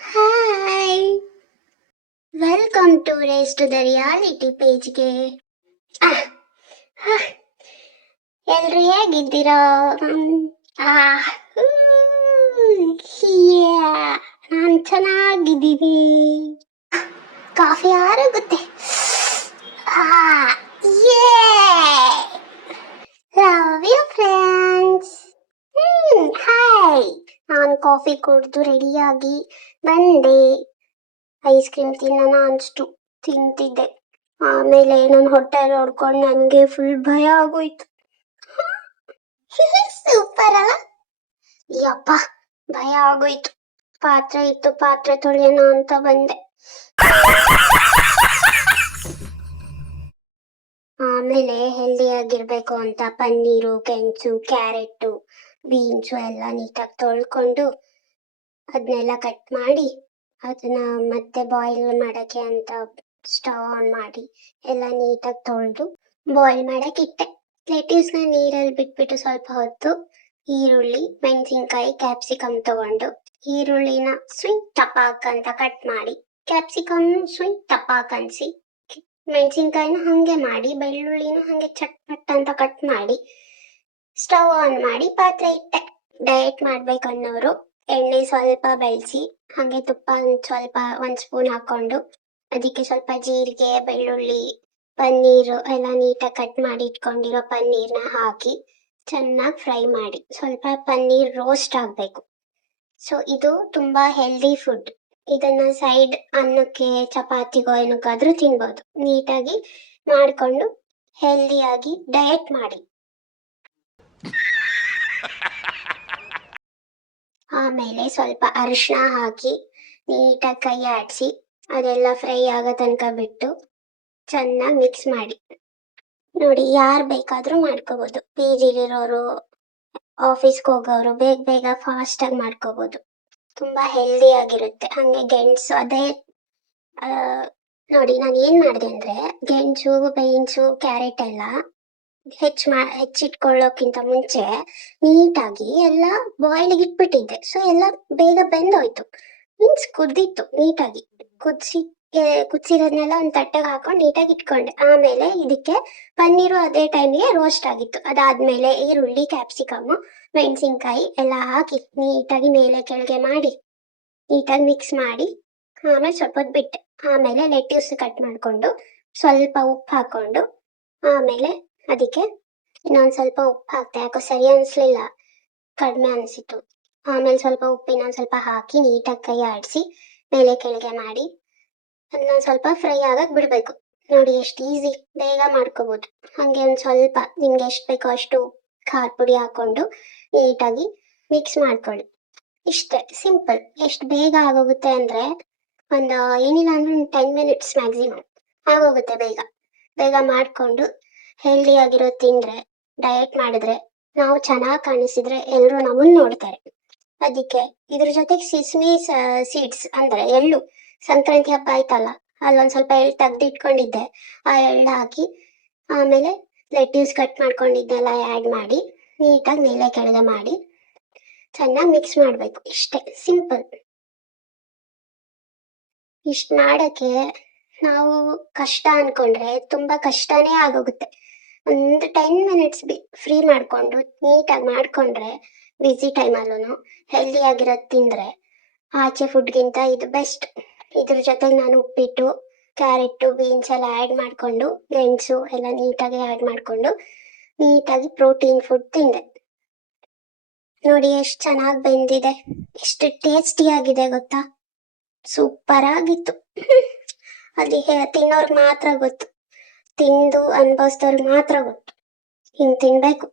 Hi, welcome to race to the reality ಪೇಜ್ಗೆ. ಎಲ್ರು ಹೇಗಿದ್ದೀರಾ? ನಾನು ಚೆನ್ನಾಗಿದ್ದೀನಿ. ಕಾಫಿ ಆರೋಗುತ್ತೆ. Love you friends. ಹಾಯ್, ನಾನು ಕಾಫಿ ಕುಡಿದು ರೆಡಿಯಾಗಿ ಬಂದೆ. ಐಸ್ ಕ್ರೀಮ್ ತಿನ್ನೋಣ ಅನ್ಸ್ತು, ತಿಂತಿದ್ದೆ. ಆಮೇಲೆ ನನ್ನ ಹೊಟ್ಟೆ ನೋಡ್ಕೊಂಡು ನನಗೆ ಫುಲ್ ಭಯ ಆಗೋಯ್ತು. ಸೂಪರ್ ಅಲ್ಲ? ಯಪ್ಪ, ಭಯ ಆಗೋಯ್ತು. ಪಾತ್ರೆ ಇತ್ತು, ಪಾತ್ರೆ ತೊಳೆಯೋಣ ಅಂತ ಬಂದೆ. ಆಮೇಲೆ ಹೆಲ್ದಿಯಾಗಿರ್ಬೇಕು ಅಂತ ಪನ್ನೀರು, ಗೆಣಸು, ಕ್ಯಾರೆಟು, ಬೀನ್ಸು ಎಲ್ಲ ನೀಟಾಗಿ ತೊಳ್ಕೊಂಡು ಅದನ್ನೆಲ್ಲ ಕಟ್ ಮಾಡಿ ಅದನ್ನ ಮತ್ತೆ ಬಾಯ್ಲ್ ಮಾಡಕ್ಕೆ ಅಂತ ಸ್ಟವ್ ಆನ್ ಮಾಡಿ ಎಲ್ಲ ನೀಟಾಗಿ ತೊಳೆದು ಬಾಯ್ಲ್ ಮಾಡಕ್ಕೆ ಇಟ್ಟೆ. ಲೆಟ್ಯೂಸ್ನ ನೀರಲ್ಲಿ ಬಿಟ್ಬಿಟ್ಟು ಸ್ವಲ್ಪ ಹೊತ್ತು ಈರುಳ್ಳಿ, ಮೆಣಸಿನ್ಕಾಯಿ, ಕ್ಯಾಪ್ಸಿಕಮ್ ತಗೊಂಡು ಈರುಳ್ಳಿನ ಸ್ವಿಂಗ್ ಟಪಾಕ್ ಅಂತ ಕಟ್ ಮಾಡಿ, ಕ್ಯಾಪ್ಸಿಕಮ್ ಸ್ವಿಂಗ್ ಟಪಾಕ್ ಅನ್ಸಿ, ಮೆಣಸಿನ್ಕಾಯಿನ ಹಂಗೆ ಮಾಡಿ, ಬೆಳ್ಳುಳ್ಳಿನ ಹಂಗೆ ಚಟ್ಪಟ್ ಅಂತ ಕಟ್ ಮಾಡಿ ಸ್ಟವ್ ಆನ್ ಮಾಡಿ ಪಾತ್ರೆ ಇಟ್ಟೆ. ಡಯಟ್ ಮಾಡ್ಬೇಕನ್ನೋರು ಎಣ್ಣೆ ಸ್ವಲ್ಪ ಬೆಳೆಸಿ ಹಾಗೆ ತುಪ್ಪ ಸ್ವಲ್ಪ 1 ಸ್ಪೂನ್ ಹಾಕೊಂಡು ಅದಕ್ಕೆ ಸ್ವಲ್ಪ ಜೀರಿಗೆ, ಬೆಳ್ಳುಳ್ಳಿ, ಪನ್ನೀರು ಎಲ್ಲ ನೀಟಾಗಿ ಕಟ್ ಮಾಡಿ ಇಟ್ಕೊಂಡಿರೋ ಪನ್ನೀರ್ನ ಹಾಕಿ ಚೆನ್ನಾಗಿ ಫ್ರೈ ಮಾಡಿ ಸ್ವಲ್ಪ ಪನ್ನೀರ್ ರೋಸ್ಟ್ ಆಗಬೇಕು. ಸೊ ಇದು ತುಂಬಾ ಹೆಲ್ದಿ ಫುಡ್. ಇದನ್ನ ಸೈಡ್ ಅನ್ನಕ್ಕೆ, ಚಪಾತಿಗೋ ಏನಕ್ಕಾದ್ರೂ ತಿನ್ಬೋದು. ನೀಟಾಗಿ ಮಾಡಿಕೊಂಡು ಹೆಲ್ದಿಯಾಗಿ ಡಯಟ್ ಮಾಡಿ. ಆಮೇಲೆ ಸ್ವಲ್ಪ ಅರಿಶಿನ ಹಾಕಿ ನೀಟಾಗಿ ಕೈ ಆಡಿಸಿ ಅದೆಲ್ಲ ಫ್ರೈ ಆಗೋ ತನಕ ಬಿಟ್ಟು ಚೆನ್ನಾಗಿ ಮಿಕ್ಸ್ ಮಾಡಿ. ನೋಡಿ, ಯಾರು ಬೇಕಾದರೂ ಮಾಡ್ಕೋಬೋದು. ಪಿ ಜಿಲಿರೋರು, ಆಫೀಸ್ಗೆ ಹೋಗೋರು ಬೇಗ ಬೇಗ ಫಾಸ್ಟಾಗಿ ಮಾಡ್ಕೋಬೋದು. ತುಂಬ ಹೆಲ್ದಿ ಆಗಿರುತ್ತೆ. ಹಾಗೆ ಗೆಣಸು ಅದೇ ನೋಡಿ, ನಾನು ಏನು ಮಾಡಿದೆ ಅಂದರೆ ಗೆಣಸು, ಬೀನ್ಸು, ಕ್ಯಾರೆಟ್ ಎಲ್ಲ ಹೆಚ್ಚಿಟ್ಕೊಳ್ಳೋಕ್ಕಿಂತ ಮುಂಚೆ ನೀಟಾಗಿ ಎಲ್ಲ ಬಾಯ್ಲಿಗೆ ಇಟ್ಬಿಟ್ಟಿದ್ದೆ. ಸೊ ಎಲ್ಲ ಬೇಗ ಬೆಂದೋಯ್ತು. ಮೀನ್ಸ್ ಕುದ್ದಿತ್ತು ನೀಟಾಗಿ. ಕುದಿಸಿರೋದ್ನೆಲ್ಲ ಒಂದು ತಟ್ಟೆಗೆ ಹಾಕೊಂಡು ನೀಟಾಗಿ ಇಟ್ಕೊಂಡೆ. ಆಮೇಲೆ ಇದಕ್ಕೆ ಪನ್ನೀರು ಅದೇ ಟೈಮಿಗೆ ರೋಸ್ಟ್ ಆಗಿತ್ತು. ಅದಾದ್ಮೇಲೆ ಈರುಳ್ಳಿ, ಕ್ಯಾಪ್ಸಿಕಮ್, ಮೆಣಸಿನ್ಕಾಯಿ ಎಲ್ಲ ಹಾಕಿ ನೀಟಾಗಿ ಮೇಲೆ ಕೆಳಗೆ ಮಾಡಿ ನೀಟಾಗಿ ಮಿಕ್ಸ್ ಮಾಡಿ ಆಮೇಲೆ ಸ್ವಲ್ಪ ಹೊತ್ತು ಬಿಟ್ಟೆ. ಆಮೇಲೆ ಲೆಟ್ಯೂಸ್ ಕಟ್ ಮಾಡಿಕೊಂಡು ಸ್ವಲ್ಪ ಉಪ್ಪು ಹಾಕೊಂಡು ಆಮೇಲೆ ಅದಕ್ಕೆ ಇನ್ನೊಂದು ಸ್ವಲ್ಪ ಉಪ್ಪು ಹಾಕ್ತೆ. ಯಾಕೋ ಸರಿ ಅನಿಸ್ಲಿಲ್ಲ, ಕಡಿಮೆ ಅನಿಸಿತು. ಆಮೇಲೆ ಸ್ವಲ್ಪ ಉಪ್ಪು ಇನ್ನೊಂದು ಸ್ವಲ್ಪ ಹಾಕಿ ನೀಟಾಗಿ ಕೈ ಆಡಿಸಿ ಮೇಲೆ ಕೆಳಗೆ ಮಾಡಿ ಅದನ್ನ ಸ್ವಲ್ಪ ಫ್ರೈ ಆಗಕ್ಕೆ ಬಿಡಬೇಕು. ನೋಡಿ, ಎಷ್ಟು ಈಸಿ, ಬೇಗ ಮಾಡ್ಕೋಬೋದು. ಹಾಗೆ ಒಂದು ಸ್ವಲ್ಪ ನಿಮ್ಗೆ ಎಷ್ಟು ಬೇಕೋ ಅಷ್ಟು ಖಾರ ಪುಡಿ ಹಾಕ್ಕೊಂಡು ನೀಟಾಗಿ ಮಿಕ್ಸ್ ಮಾಡ್ಕೊಳ್ಳಿ. ಇಷ್ಟೇ, ಸಿಂಪಲ್. ಎಷ್ಟು ಬೇಗ ಆಗೋಗುತ್ತೆ ಅಂದರೆ ಒಂದು ಏನಿಲ್ಲ ಅಂದರೆ ಒಂದು 10 ಮಿನಿಟ್ಸ್ ಮ್ಯಾಕ್ಸಿಮಮ್ ಆಗೋಗುತ್ತೆ. ಬೇಗ ಬೇಗ ಮಾಡಿಕೊಂಡು ಹೆಲ್ದಿಯಾಗಿರೋ ತಿಂದರೆ, ಡಯಟ್ ಮಾಡಿದ್ರೆ, ನಾವು ಚೆನ್ನಾಗಿ ಕಾಣಿಸಿದ್ರೆ ಎಲ್ಲರೂ ನಮ್ಮನ್ನು ನೋಡ್ತಾರೆ. ಅದಕ್ಕೆ ಇದ್ರ ಜೊತೆಗೆ ಸಿಸ್ಮಿ ಸೀಡ್ಸ್ ಅಂದರೆ ಎಳ್ಳು, ಸಂಕ್ರಾಂತಿ ಹಬ್ಬ ಆಯ್ತಲ್ಲ, ಅಲ್ಲೊಂದು ಸ್ವಲ್ಪ ಎಳ್ಳು ತೆಗ್ದಿಟ್ಕೊಂಡಿದ್ದೆ. ಆ ಎಳ್ಳು ಹಾಕಿ ಆಮೇಲೆ ಲೆಟ್ಯೂಸ್ ಕಟ್ ಮಾಡ್ಕೊಂಡಿದ್ದೆಲ್ಲ ಆ್ಯಡ್ ಮಾಡಿ ನೀಟಾಗಿ ಮೇಲೆ ಕೆಳಗೆ ಮಾಡಿ ಚೆನ್ನಾಗಿ ಮಿಕ್ಸ್ ಮಾಡಬೇಕು. ಇಷ್ಟೇ, ಸಿಂಪಲ್. ಇಷ್ಟು ಮಾಡೋಕ್ಕೆ ನಾವು ಕಷ್ಟ ಅಂದ್ಕೊಂಡ್ರೆ ತುಂಬ ಕಷ್ಟನೇ ಆಗೋಗುತ್ತೆ. ಒಂದು 10 ಮಿನಿಟ್ಸ್ ಫ್ರೀ ಮಾಡಿಕೊಂಡು ನೀಟಾಗಿ ಮಾಡಿಕೊಂಡ್ರೆ ಬ್ಯುಸಿ ಟೈಮಲ್ಲೂ ಹೆಲ್ದಿಯಾಗಿರೋದು ತಿಂದರೆ ಆಚೆ ಫುಡ್ಗಿಂತ ಇದು ಬೆಸ್ಟ್. ಇದ್ರ ಜೊತೆಗೆ ನಾನು ಉಪ್ಪಿಟ್ಟು, ಕ್ಯಾರೆಟು, ಬೀನ್ಸ್ ಎಲ್ಲ ಆ್ಯಡ್ ಮಾಡಿಕೊಂಡು, ಗೆಣಸು ಎಲ್ಲ ನೀಟಾಗಿ ಆ್ಯಡ್ ಮಾಡಿಕೊಂಡು ನೀಟಾಗಿ ಪ್ರೋಟೀನ್ ಫುಡ್ ತಿಂದೆ. ನೋಡಿ, ಎಷ್ಟು ಚೆನ್ನಾಗಿ ಬೆಂದಿದೆ, ಎಷ್ಟು ಟೇಸ್ಟಿಯಾಗಿದೆ ಗೊತ್ತಾ? ಸೂಪರ್ ಆಗಿತ್ತು. ಅದು ತಿನ್ನೋರ್ಗೆ ಮಾತ್ರ ಗೊತ್ತು, ತಿಂದು ಅನುಭವಿಸಿದವ್ರಿಗೆ ಮಾತ್ರ ಗೊತ್ತು. ಹಿಂಗೆ ತಿನ್ಬೇಕು.